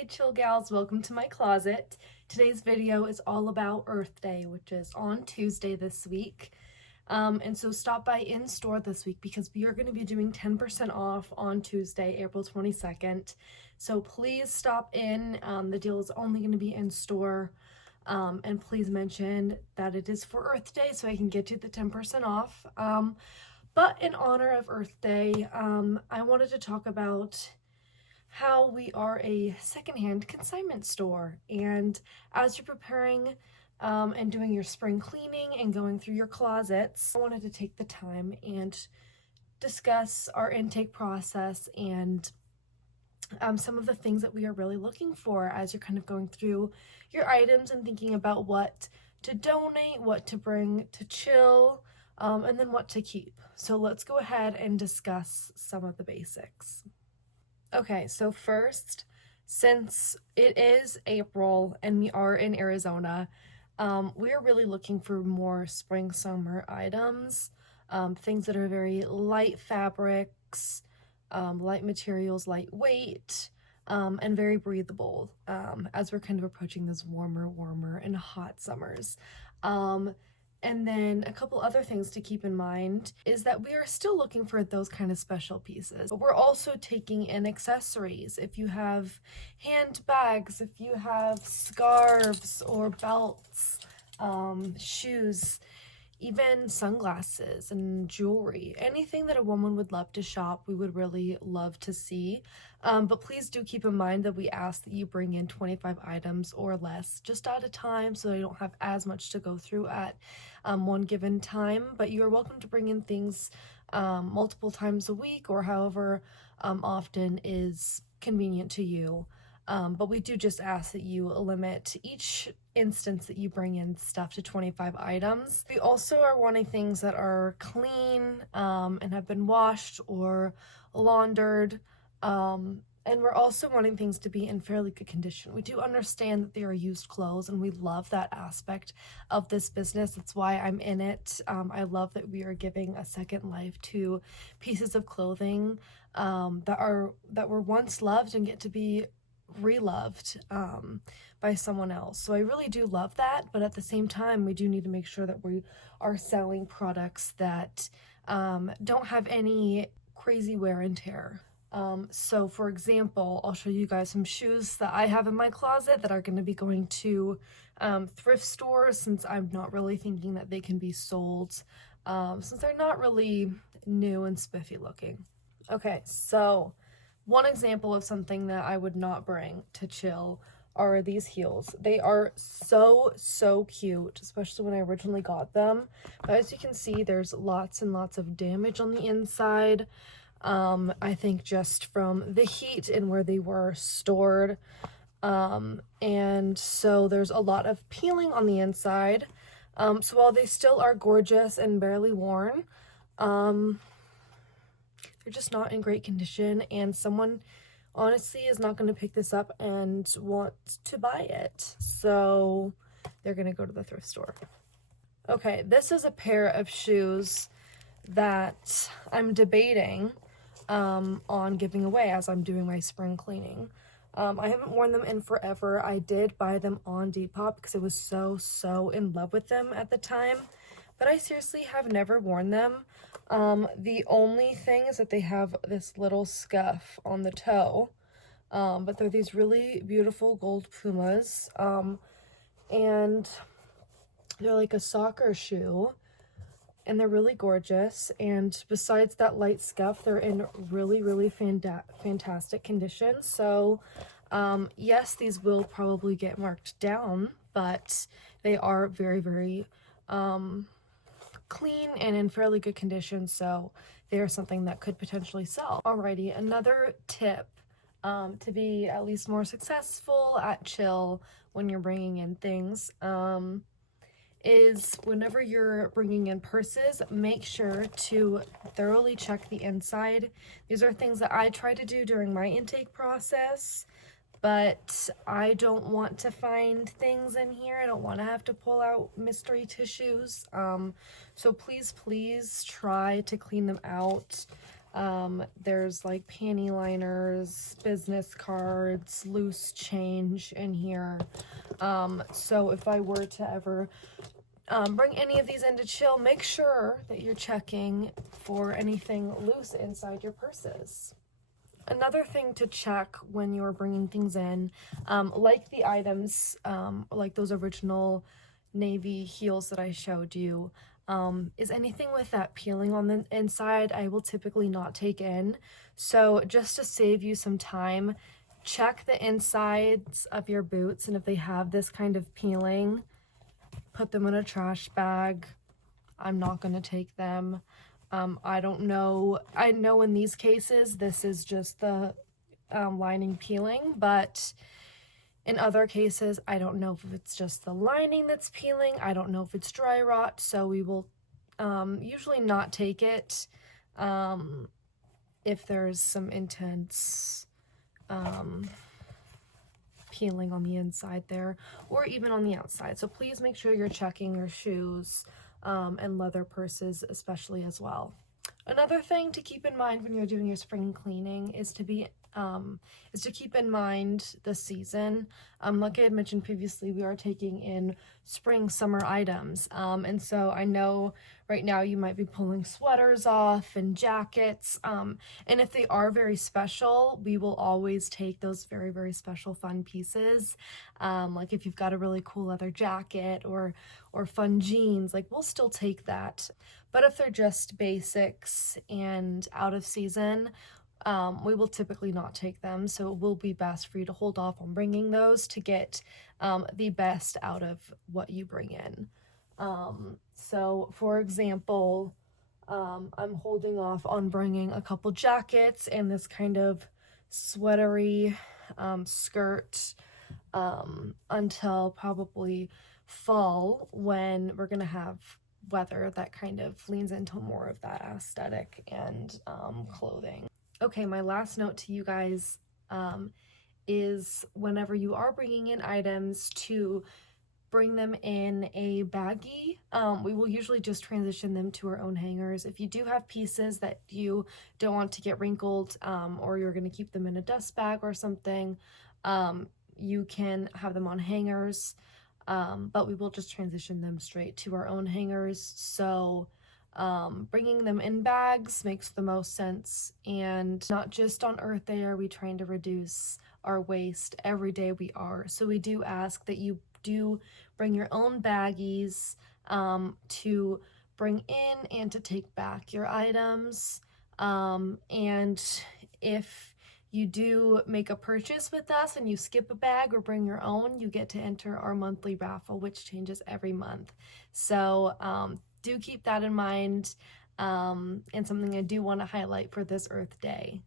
Hey chill gals, welcome to my closet. Today's video is all about Earth Day, which is on Tuesday this week. And so stop by in store this week because we are going to be doing 10% off on Tuesday, April 22nd. So please stop in. The deal is only going to be in store. And please mention that it is for Earth Day so I can get you the 10% off. But in honor of Earth Day, I wanted to talk about how we are a secondhand consignment store. And as you're preparing and doing your spring cleaning and going through your closets, I wanted to take the time and discuss our intake process and some of the things that we are really looking for as you're kind of going through your items and thinking about what to donate, what to bring to chill, and then what to keep. So let's go ahead and discuss some of the basics. Okay, so first, since it is April and we are in Arizona, we are really looking for more spring summer items, things that are very light fabrics, light materials, lightweight, and very breathable, as we're kind of approaching those warmer and hot summers. And then a couple other things to keep in mind is that we are still looking for those kind of special pieces, but we're also taking in accessories. If you have handbags, if you have scarves or belts, shoes, even sunglasses and jewelry, anything that a woman would love to shop, we would really love to see. But please do keep in mind that we ask that you bring in 25 items or less just at a time so you don't have as much to go through at one given time. But you are welcome to bring in things multiple times a week or however often is convenient to you. But we do just ask that you limit each instance that you bring in stuff to 25 items. We also are wanting things that are clean and have been washed or laundered. And we're also wanting things to be in fairly good condition. We do understand that they are used clothes and we love that aspect of this business. That's why I'm in it. I love that we are giving a second life to pieces of clothing that were once loved and get to be reloved by someone else. So I really do love that, but at the same time we do need to make sure that we are selling products that don't have any crazy wear and tear. So for example, I'll show you guys some shoes that I have in my closet that are going to be going to thrift stores, since I'm not really thinking that they can be sold since they're not really new and spiffy looking. Okay, so one example of something that I would not bring to chill are these heels. They are so cute, especially when I originally got them. But as you can see, there's lots and lots of damage on the inside. I think just from the heat and where they were stored. And so there's a lot of peeling on the inside. So while they still are gorgeous and barely worn, they're just not in great condition, and someone honestly is not going to pick this up and want to buy it. So they're going to go to the thrift store. Okay, this is a pair of shoes that I'm debating on giving away as I'm doing my spring cleaning. I haven't worn them in forever. I did buy them on Depop because I was so in love with them at the time, but I seriously have never worn them. The only thing is that they have this little scuff on the toe, but they're these really beautiful gold Pumas, and they're like a soccer shoe, and they're really gorgeous. And besides that light scuff, they're in really fantastic condition. So yes, these will probably get marked down, but they are very clean and in fairly good condition, so they are something that could potentially sell. Alrighty, another tip to be at least more successful at chill when you're bringing in things is whenever you're bringing in purses, make sure to thoroughly check the inside. These are things that I try to do during my intake process, but I don't want to find things in here. I don't want to have to pull out mystery tissues. So please try to clean them out There's like panty liners, business cards, loose change in here. So if I were to ever bring any of these in to chill, make sure that you're checking for anything loose inside your purses. Another thing to check when you're bringing things in, like the items, like those original navy heels that I showed you, is anything with that peeling on the inside, I will typically not take in. So just to save you some time, check the insides of your boots, and if they have this kind of peeling, put them in a trash bag. I'm not going to take them. I don't know. I know in these cases, this is just the lining peeling, but in other cases, I don't know if it's just the lining that's peeling. I don't know if it's dry rot, so we will usually not take it if there's some intense peeling on the inside there, or even on the outside. So please make sure you're checking your shoes and leather purses especially as well. Another thing to keep in mind when you're doing your spring cleaning is to keep in mind the season. Like I had mentioned previously, we are taking in spring, summer items. And so I know right now you might be pulling sweaters off and jackets. And if they are very special, we will always take those very, very special fun pieces. Like if you've got a really cool leather jacket or fun jeans, like we'll still take that. But if they're just basics and out of season, we will typically not take them. So it will be best for you to hold off on bringing those to get the best out of what you bring in. So for example, I'm holding off on bringing a couple jackets and this kind of sweatery skirt until probably fall, when we're gonna have weather that kind of leans into more of that aesthetic and clothing. Okay, my last note to you guys is whenever you are bringing in items, to bring them in a baggie. We will usually just transition them to our own hangers. If you do have pieces that you don't want to get wrinkled, or you're going to keep them in a dust bag or something, you can have them on hangers, but we will just transition them straight to our own hangers. So bringing them in bags makes the most sense. And not just on Earth Day are we trying to reduce our waste, every day we are. So we do ask that you do bring your own baggies to bring in and to take back your items. And if you do make a purchase with us and you skip a bag or bring your own, you get to enter our monthly raffle, which changes every month. So do keep that in mind, and something I do want to highlight for this Earth Day.